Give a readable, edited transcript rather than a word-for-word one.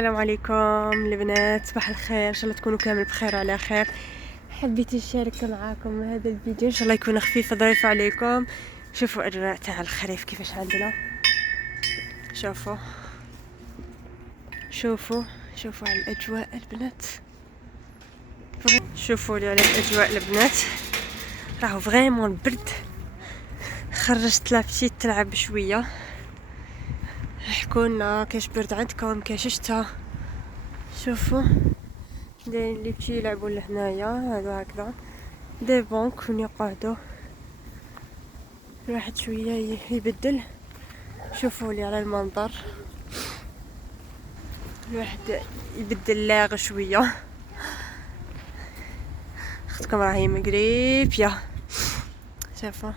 السلام عليكم البنات، صباح الخير، ان شاء الله تكونوا كامل بخير وعلى خير. حبيت نشارك معاكم هذا الفيديو، ان شاء الله يكون خفيف ظريف عليكم. شوفوا اجواء تاع الخريف كيفاش عندنا. شوفوا شوفوا شوفوا على الاجواء البنات، شوفوا لي على الاجواء البنات، راهو فريمون البرد. خرجت لابسيت تلعب شويه، حكولنا كاش برد عندكم كاش شتا. شوفوا دايرين لي بشي يلعبوا لهنايا، هادو هكذا دي بونك وين يقعدوا، الواحد شويه يبدل. شوفوا لي على المنظر، الواحد يبدل لاغ شويه. اختكم راهي مقريبيه، شوفوا